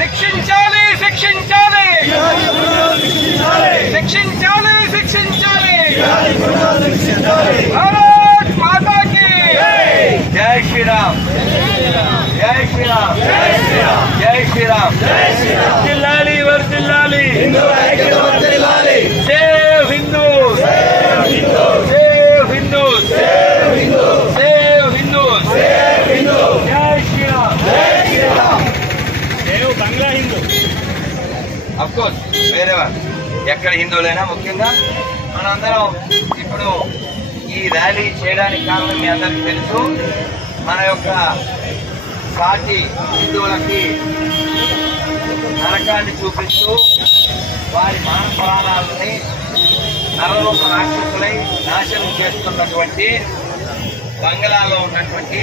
శిక్షించాలి శిక్షించాలి శిక్షించాలి శిక్షించాలి భారత్ మాతాకి జై శ్రీరామ్ జై శ్రీరామ్ జై శ్రీరామ్ వర్ధిల్లాలి వర్ధిల్లాలి save Hindus save Hindus save Hindus జై Shriram save Bangla Hindu of course వేరేవారు ఎక్కడ హిందువులైనా ముఖ్యంగా మనందరం ఇప్పుడు ఈ ర్యాలీ చేయడానికి కారణం మీ అందరికీ తెలుసు. మన యొక్క సాటి హిందువులకి నరకాన్ని చూపిస్తూ వారి మాన ప్రాణాలని నరరూప రాక్షసులై నాశనం చేస్తున్నటువంటి బంగ్లాలో ఉన్నటువంటి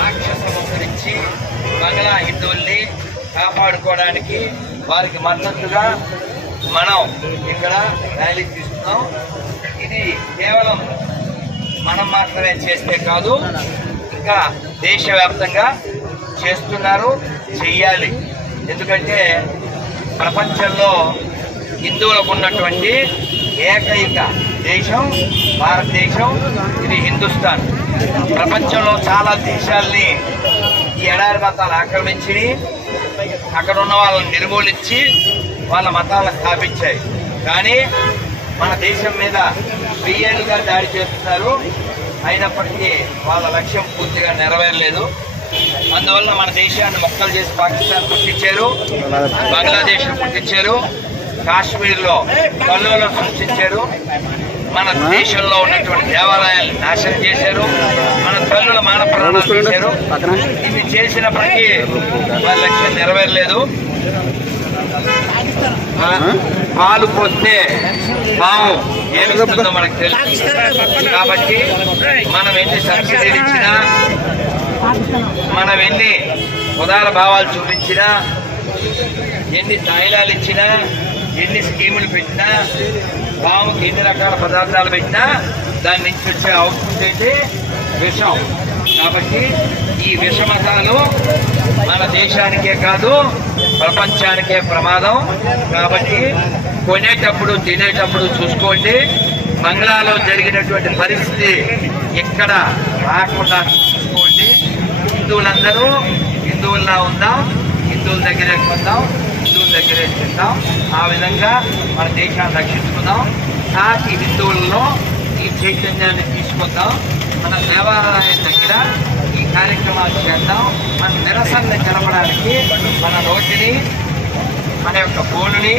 రాక్షసులను గురించి బంగ్లా హిందువుల్ని కాపాడుకోవడానికి వారికి మద్దతుగా మనం ఇక్కడ ర్యాలీ తీస్తున్నాం. ఇది కేవలం మనం మాత్రమే చేస్తే కాదు, ఇంకా దేశవ్యాప్తంగా చేస్తున్నారు, చెయ్యాలి. ఎందుకంటే ప్రపంచంలో హిందువులకు ఉన్నటువంటి ఏకైక దేశం భారతదేశం, ఇది హిందుస్థాన్. ప్రపంచంలో చాలా దేశాల్ని ఈ ఎడారి మతాలు ఆక్రమించి అక్కడ ఉన్న వాళ్ళని నిర్మూలించి వాళ్ళ మతాలను స్థాపించాయి. కానీ మన దేశం మీద బియ్యాలుగా దాడి చేస్తున్నారు. అయినప్పటికీ వాళ్ళ లక్ష్యం పూర్తిగా నెరవేరలేదు. అందువల్ల మన దేశాన్ని మొక్కలు చేసి పాకిస్తాన్ పుట్టించారు, బంగ్లాదేశ్ పుట్టించారు, కాశ్మీర్లో కల్లోలం సృష్టించారు, మన దేశంలో ఉన్నటువంటి దేవాలయాలను నాశనం చేశారు, మన తల్లుల మాన ప్రాణాలు చేశారు. ఇవి చేసినప్పటికీ వాళ్ళ లక్ష్యం నెరవేరలేదు. పాలు పోస్తే పాము ఏమిస్తుందో మనకు తెలుసు. కాబట్టి మనం ఎన్ని సబ్సిడీలు ఇచ్చినా, మనం ఎన్ని ఉదార భావాలు చూపించినా, ఎన్ని తైలాలు ఇచ్చినా, ఎన్ని స్కీములు పెట్టినా, పాముకి ఎన్ని రకాల పదార్థాలు పెట్టినా దాని నుంచి వచ్చే అవుట్పుట్ అయితే విషం. కాబట్టి ఈ విషమతాలు మన దేశానికే కాదు ప్రపంచానికే ప్రమాదం. కాబట్టి కొనేటప్పుడు తినేటప్పుడు చూసుకోండి. బంగ్లాలో జరిగినటువంటి పరిస్థితి ఇక్కడ రాకుండా చూసుకోండి. హిందువులందరూ హిందువుల్లా ఉందాం, హిందువుల దగ్గరే కొందాం, హిందువుల దగ్గరే తిందాం. ఆ విధంగా మన దేశాన్ని రక్షించుకుందాం. సాటి హిందువుల్లో ఈ చైతన్యాన్ని తీసుకుందాం. మన దేవాలయం దగ్గర ఈ కార్యక్రమాలు చేద్దాం. మన నిరసనని తెలపడానికి మన నోటిని, మన యొక్క ఫోనుని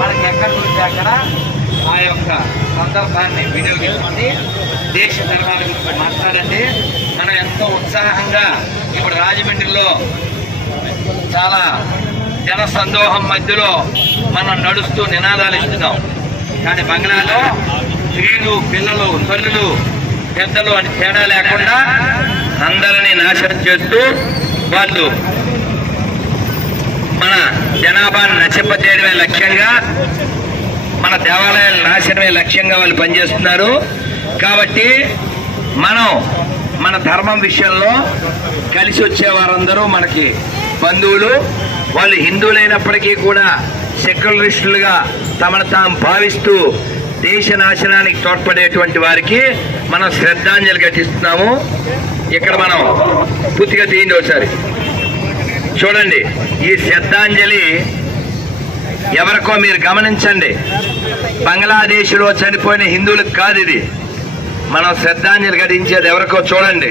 మనకి ఎక్కడ నుంచి అక్కడ ఆ యొక్క సందర్భాన్ని వినియోగించుకుని దేశ ధర్మాల గురించి మాట్లాడండి. మనం ఎంతో ఉత్సాహంగా ఇప్పుడు రాజమండ్రిలో చాలా జన సందోహం మధ్యలో మనం నడుస్తూ నినాదాలు ఇస్తున్నాం. కానీ బంగ్లాలో స్త్రీలు, పిల్లలు, తల్లులు, పెద్దలు అని తేడా లేకుండా అందరినీ నాశనం చేస్తూ వాళ్ళు మన జనాభాను నశింపచేయడమే లక్ష్యంగా, మన దేవాలయాల నాశనమే లక్ష్యంగా వాళ్ళు పనిచేస్తున్నారు. కాబట్టి మనం మన ధర్మం విషయంలో కలిసి వచ్చే వారందరూ మనకి బంధువులు. వాళ్ళు హిందువులైనప్పటికీ కూడా సెక్యులరిస్టులుగా తమను తాము భావిస్తూ దేశ నాశనానికి తోడ్పడేటువంటి వారికి మనం శ్రద్ధాంజలి ఘటిస్తున్నాము. ఇక్కడ మనం పూర్తిగా తీయండి ఒకసారి చూడండి. ఈ శ్రద్ధాంజలి ఎవరికో మీరు గమనించండి. బంగ్లాదేశ్లో చనిపోయిన హిందువులకు కాదు ఇది. మనం శ్రద్ధాంజలి ఘటించేది ఎవరికో చూడండి.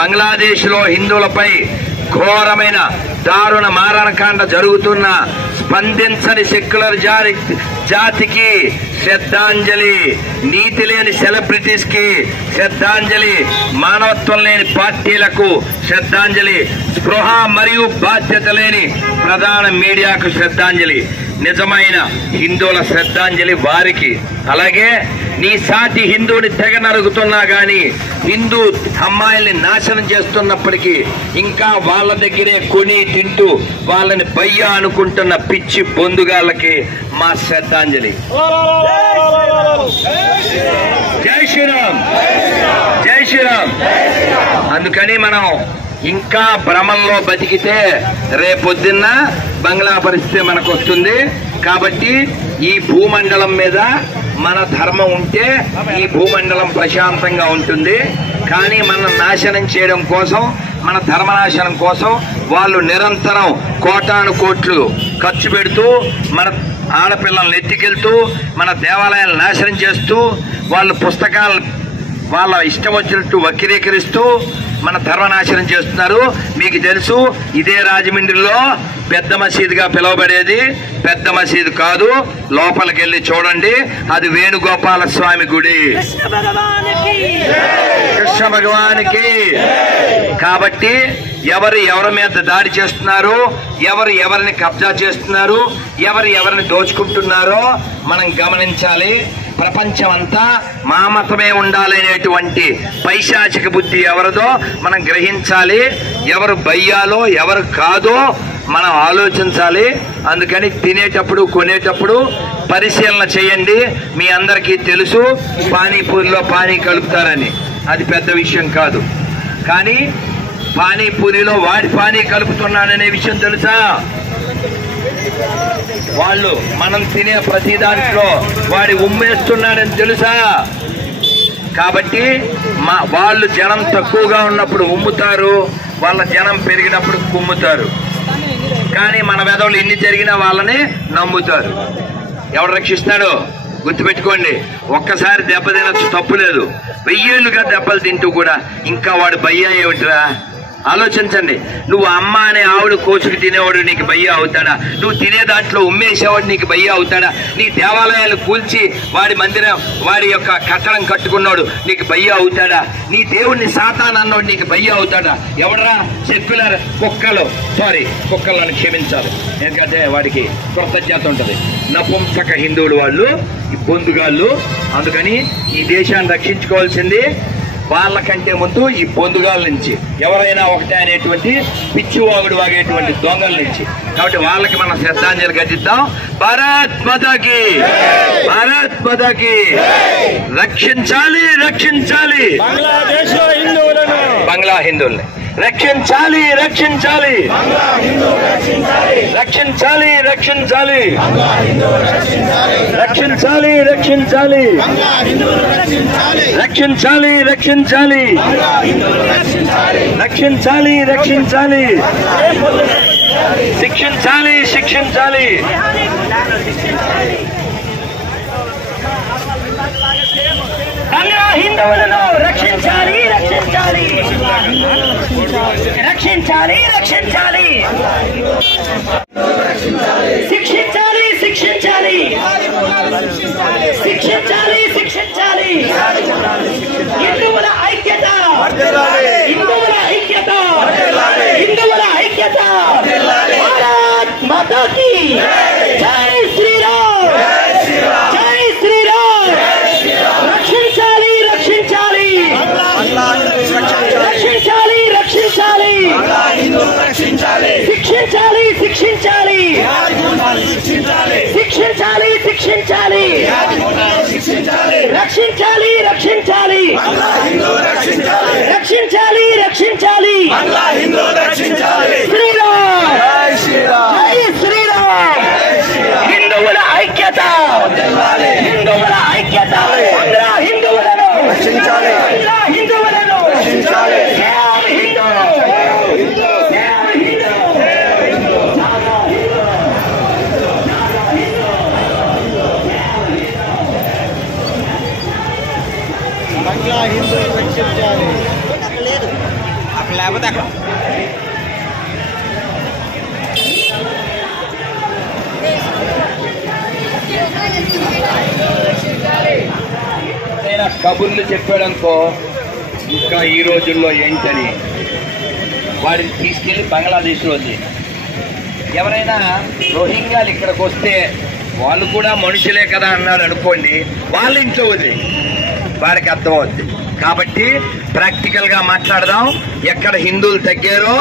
బంగ్లాదేశ్లో హిందువులపై ఘోరమైన దారుణ మారణకాండ జరుగుతున్న స్పందించని సెక్యులర్ జాతికి శ్రద్ధాంజలి, నీతి లేని సెలబ్రిటీస్ కి శ్రద్ధాంజలి, మానవత్వం లేని పార్టీలకు శ్రద్ధాంజలి, స్పృహ మరియు బాధ్యత లేని ప్రధాన మీడియాకు శ్రద్ధాంజలి. నిజమైన హిందువుల శ్రద్ధాంజలి వారికి. అలాగే నీ సాటి హిందువుని తెగ నరుగుతున్నా గాని హిందూ అమ్మాయిల్ని నాశనం చేస్తున్నప్పటికీ ఇంకా వాళ్ళ దగ్గరే కొని తింటూ వాళ్ళని బయ్యా అనుకుంటున్న పిచ్చి బొందుగాళ్ళకి మా శ్రద్ధాంజలి. జై శ్రీరామ్, జై శ్రీరామ్. అందుకని మనం ఇంకా భ్రమంలో బతికితే రేపొద్దున్న బంగ్లా పరిస్థితి మనకు వస్తుంది. కాబట్టి ఈ భూమండలం మీద మన ధర్మం ఉంటే ఈ భూమండలం ప్రశాంతంగా ఉంటుంది. కానీ మనం నాశనం చేయడం కోసం, మన ధర్మనాశనం కోసం వాళ్ళు నిరంతరం కోటాను కోట్లు ఖర్చు పెడుతూ మన ఆడపిల్లల్ని ఎత్తికెళ్తూ మన దేవాలయాలను నాశనం చేస్తూ వాళ్ళు పుస్తకాలు వాళ్ళ ఇష్టం వచ్చినట్టు వక్రీకరిస్తూ మన ధర్మనాశనం చేస్తున్నారు. మీకు తెలుసు, ఇదే రాజమండ్రిలో పెద్ద మసీదుగా పిలువబడేది పెద్ద మసీదు కాదు. లోపలికి వెళ్ళి చూడండి, అది వేణుగోపాల స్వామి గుడి. కృష్ణ భగవానికి. కాబట్టి ఎవరు ఎవరి మీద దాడి చేస్తున్నారు, ఎవరు ఎవరిని కబ్జా చేస్తున్నారు, ఎవరు ఎవరిని దోచుకుంటున్నారో మనం గమనించాలి. ప్రపంచం అంతా మా మతమే ఉండాలనేటువంటి పైశాచిక బుద్ధి ఎవరిదో మనం గ్రహించాలి. ఎవరు బయ్యాలో ఎవరు కాదో మనం ఆలోచించాలి. అందుకని తినేటప్పుడు కొనేటప్పుడు పరిశీలన చేయండి. మీ అందరికీ తెలుసు పానీపూరిలో పానీ కలుపుతారని, అది పెద్ద విషయం కాదు. కానీ పానీపూరిలో వాడి పానీ కలుపుతున్నాడనే విషయం తెలుసా? వాళ్ళు మనం తినే ప్రతి దాంట్లో వాడి ఉమ్మేస్తున్నాడని తెలుసా? కాబట్టి వాళ్ళు జనం తక్కువగా ఉన్నప్పుడు ఉమ్ముతారు, వాళ్ళ జనం పెరిగినప్పుడు కుమ్ముతారు. కానీ మన వెధవులు ఇన్ని జరిగినా వాళ్ళని నమ్ముతారు. ఎవడు రక్షిస్తాడో గుర్తుపెట్టుకోండి. ఒక్కసారి దెబ్బ తినచ్చు, తప్పు లేదు. 1000 ఏళ్లుగా దెబ్బలు తింటూ కూడా ఇంకా వాడు బయ్యా ఏమిటిరా? ఆలోచించండి. నువ్వు అమ్మ అనే ఆవుడు కోసుకు తినేవాడు నీకు బయ్యా అవుతాడా? నువ్వు తినే దాంట్లో ఉమ్మేసేవాడు నీకు బయ్యా అవుతాడా? నీ దేవాలయాలు కూల్చి వాడి మందిరం వాడి యొక్క కట్టడం కట్టుకున్నాడు నీకు బయ్యా అవుతాడా? నీ దేవుణ్ణి సాతాన్ అన్నోడు నీకు బయ్యా అవుతాడా? ఎవడరా? సెక్యులర్ కుక్కలను క్షమించాలి, ఎందుకంటే వాడికి కృతజ్ఞత ఉంటుంది. నపుంసక హిందువులు వాళ్ళు, ఈ బొందుగాళ్ళు. అందుకని ఈ దేశాన్ని రక్షించుకోవాల్సింది వాళ్ళకంటే ముందు ఈ బొందుగాల నుంచి, ఎవరైనా ఒకటే అనేటువంటి పిచ్చివాగుడు వాగేటువంటి దొంగల నుంచి. కాబట్టి వాళ్ళకి మనం శ్రద్ధాంజలి ఘటిద్దాం. భారత్ మాతాకి, భారత్ మాతాకి. రక్షించాలి, రక్షించాలి బంగ్లా హిందువుల్ని రక్షించాలి, రక్షించాలి, రక్షించాలి, రక్షించాలి, రక్షించాలి, రక్షించాలి, రక్షించాలి, రక్షించాలి, రక్షించాలి, రక్షించాలి, శిక్షించాలి, శిక్షించాలి. హిందువులను రక్షించాలి, రక్షించాలి, రక్షించాలి, రక్షించాలి, శిక్షించాలి, శిక్షించాలి, శిక్షించాలి, శిక్షించాలి. హిందువుల ఐక్యత, హిందువుల ఐక్యత, హిందువుల ఐక్యత. భారత్ మాతాకి జై శ్రీరామ్, జై శ్రీరామ్. రక్షించాలి, రక్షించాలి, రక్షించాలి, రక్షించాలి, శిక్షించాలి, శిక్షించాలి, శిక్షించాలి, శిక్షించాలి, రక్షించాలి, రక్షించాలి, రక్షించాలి, రక్షించాలి. శ్రీరామ్, జై శ్రీరామ్. హిందువుల ఐక్యత, హిందువుల ఐక్యత. హిందువులను రక్షించాలి, హిందువులను రక్షించాలి. బంగ్లా హిందువులు రక్షించాలి. అక్కడ లేకపోతే అక్కడ కబుర్లు చెప్పాడనుకో ఇంకా ఈ రోజుల్లో ఏంటని వాడిని తీసుకెళ్లి బంగ్లాదేశ్లో ఎవరైనా రోహింగ్యాలు ఇక్కడికి వస్తే వాళ్ళు కూడా మనుషులే కదా అన్నాడు అనుకోండి, వాళ్ళ ఇంట్లో వదిలి వారికి అర్థమవుద్ది. కాబట్టి ప్రాక్టికల్ గా మాట్లాడదాం. ఎక్కడ హిందువులు తగ్గారో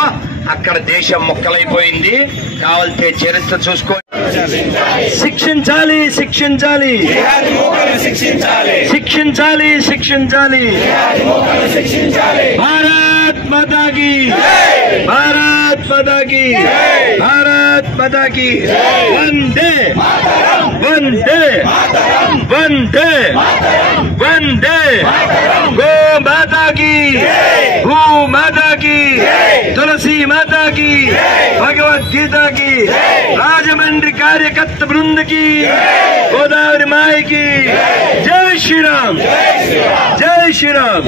అక్కడ దేశం మొక్కలైపోయింది. కావాల్సే చరిత్ర చూసుకోండి. శిక్షించాలి, శిక్షించాలి, శిక్షించాలి, శిక్షించాలి. భారత్ మాతా కీ, భారత్ మాతా కీ, భారత్ మాతా కీ. వందే వందే వందే వందే. గో మాతా కీ, భూ మాతా కీ, తులసి మాతా కీ, భగవద్గీత కీ, రాజమండ్రి కార్యకర్త బృంద की, गोदावरी माई की जय श्री राम, जय श्री राम.